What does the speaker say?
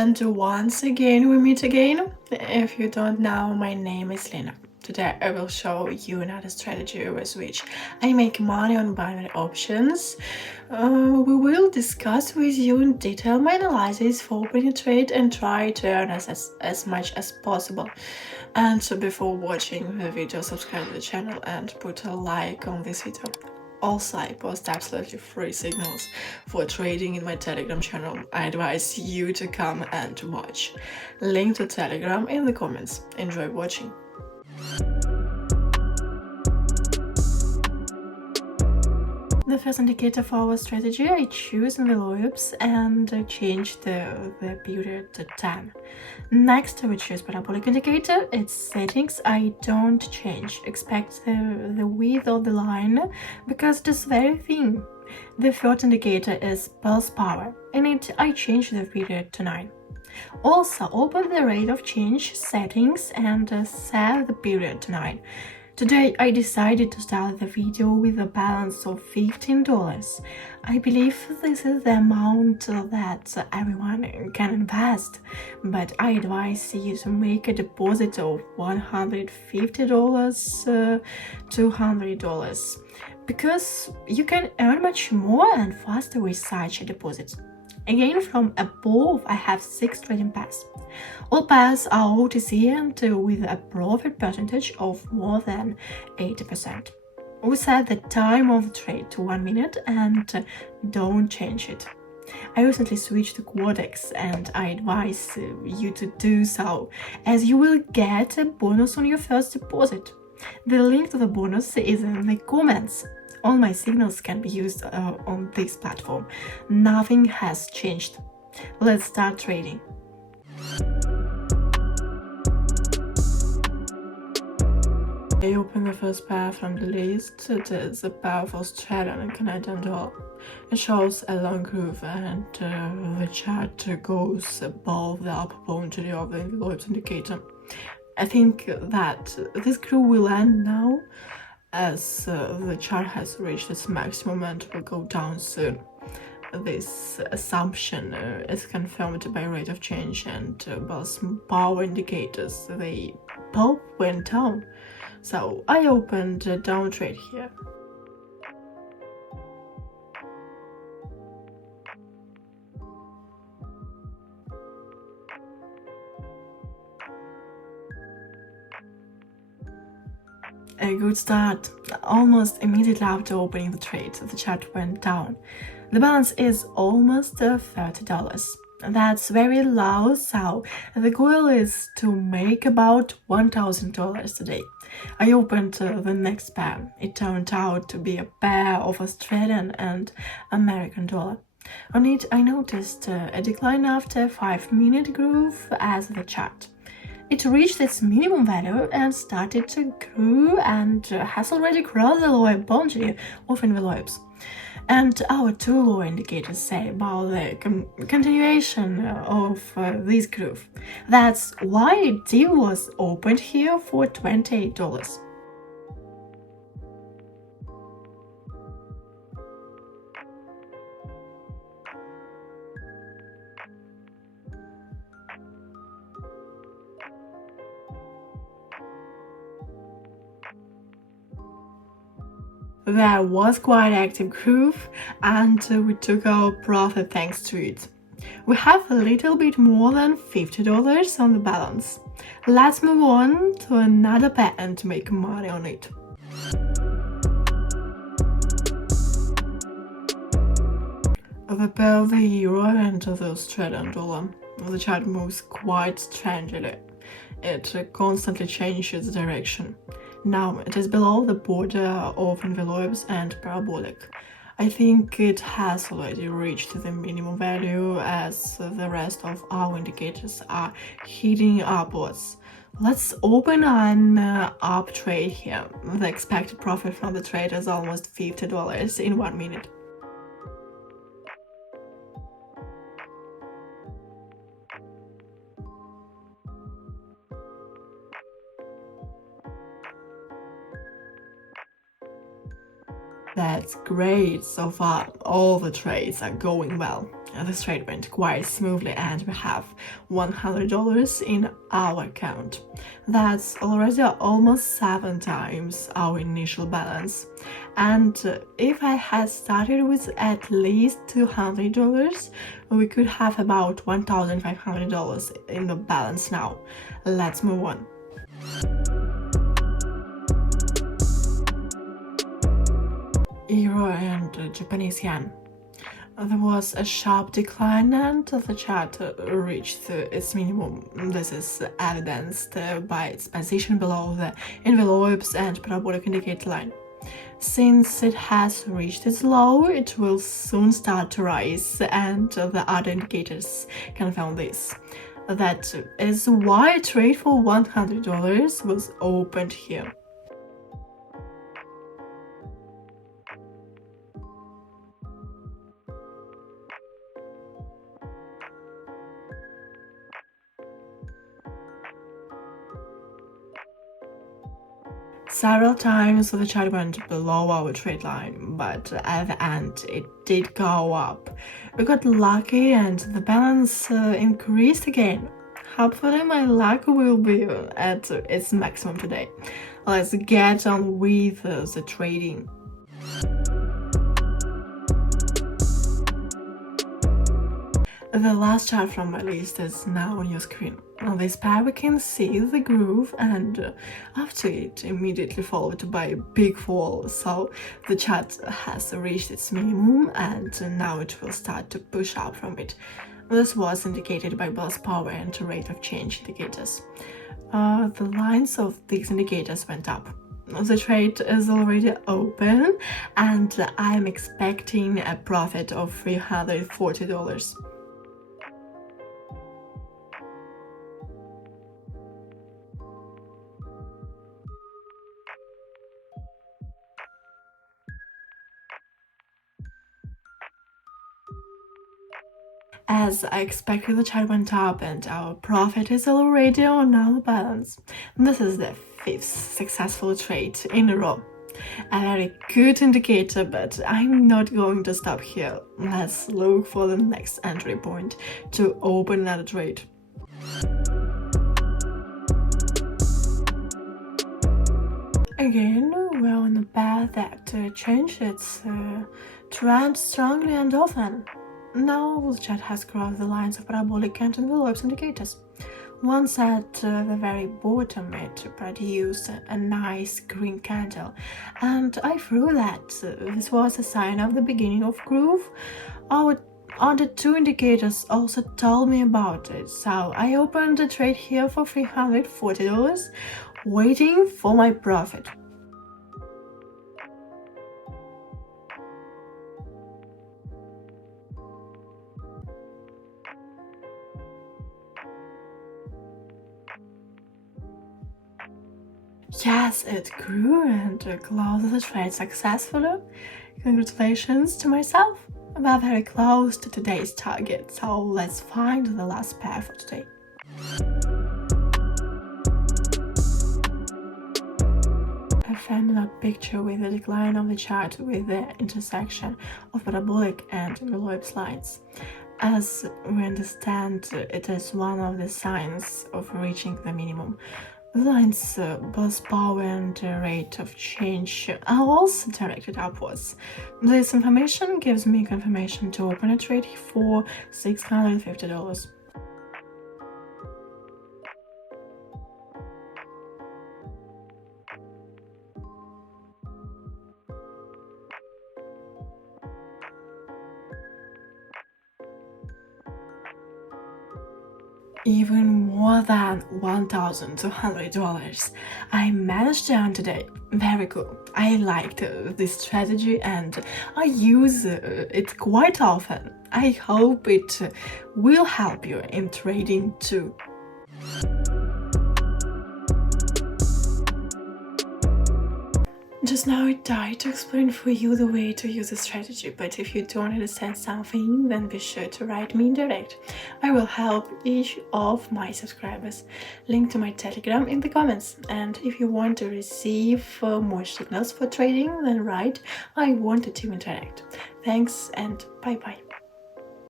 And once again we meet again. If you don't know, my name is Lina. Today I will show you another strategy with which I make money on binary options. We will discuss with you in detail my analysis for opening a trade and try to earn as much as possible. And so before watching the video, subscribe to the channel and put a like on this video. Also, I post absolutely free signals for trading in my Telegram channel. I advise you to come and watch. Link to Telegram in the comments. Enjoy watching. The first indicator for our strategy, I choose envelopes and change the period to 10. Next, we choose parabolic indicator. Its settings I don't change. Expect the width of the line because it is very thin. The third indicator is pulse power. In it, I change the period to 9. Also, open the rate of change settings and set the period to 9. Today I decided to start the video with a balance of $15. I believe this is the amount that everyone can invest, but I advise you to make a deposit of $150 to $100 because you can earn much more and faster with such a deposit. Again, from above, I have 6 trading pairs. All pairs are OTC and with a profit percentage of more than 80%. We set the time of the trade to 1 minute and don't change it. I recently switched to Quotex and I advise you to do so, as you will get a bonus on your first deposit. The link to the bonus is in the comments. All my signals can be used on this platform. Nothing has changed. Let's start trading. I open the first pair from the list. It is a pair of Australian and Canadian dollar. It shows a long groove and the chart goes above the upper boundary of the envelopes indicator. I think that this groove will end now, as the chart has reached its maximum and will go down soon. This assumption is confirmed by rate of change and pulse power indicators. They both went down, so I opened a down trade here. A good start. Almost immediately after opening the trade, the chart went down. The balance is almost $30. That's very low, so the goal is to make about $1,000 today. I opened the next pair. It turned out to be a pair of Australian and American dollar. On it, I noticed a decline after a 5-minute groove as the chart. It reached its minimum value and started to grow and has already crossed the lower boundary of envelopes. And our 2 lower indicators say about the continuation of this groove. That's why a deal was opened here for $28. There was quite active groove and we took our profit thanks to it. We have a little bit more than $50 on the balance. Let's move on to another pair and make money on it. The pair of the euro and the Australian dollar. The chart moves quite strangely. It constantly changes direction. Now it is below the border of envelopes and parabolic. I think it has already reached the minimum value as the rest of our indicators are heading upwards. Let's open an up trade here. The expected profit from the trade is almost $50 in 1 minute. That's great. So far, all the trades are going well. This trade went quite smoothly and we have $100 in our account. That's already almost 7 times our initial balance. And if I had started with at least $200, we could have about $1,500 in the balance now. Let's move on. Euro and Japanese yen. There was a sharp decline and the chart reached its minimum. This is evidenced by its position below the envelopes and parabolic indicator line. Since it has reached its low, it will soon start to rise, and the other indicators confirm this. That is why a trade for $100 was opened here. Several times the chart went below our trade line, but at the end it did go up. We got lucky and the balance increased again. Hopefully my luck will be at its maximum today. Let's get on with the trading. The last chart from my list is now on your screen. On this pair we can see the groove and after it immediately followed by a big fall, so the chart has reached its minimum and now it will start to push up from it. This was indicated by both power and rate of change indicators. The lines of these indicators went up. The trade is already open and I'm expecting a profit of $340. As I expected, the chart went up and our profit is already on our balance. This is the 5th successful trade in a row. A very good indicator, but I'm not going to stop here. Let's look for the next entry point to open another trade. Again, we're on a pair that changed its trend strongly and often. Now the chart has crossed the lines of parabolic and envelopes indicators. Once at the very bottom it produced a nice green candle, and I thought that this was a sign of the beginning of groove. Our other 2 indicators also told me about it, so I opened the trade here for $340, waiting for my profit. Yes, it grew and closed the trade successfully. Congratulations to myself. We're very close to today's target, so let's find the last pair for today. A familiar picture with the decline of the chart with the intersection of parabolic and envelopes lines. As we understand, it is one of the signs of reaching the minimum. The lines, both power and rate of change, are also directed upwards. This information gives me confirmation to open a trade for $650. Even more than $1,200 I managed to earn today. Very cool. I liked this strategy and I use it quite often. I hope it will help you in trading too. Just now I tried to explain for you the way to use the strategy, but if you don't understand something, then be sure to write me in direct. I will help each of my subscribers. Link to my Telegram in the comments. And if you want to receive more signals for trading, then write I wanted to interact. Thanks and bye bye.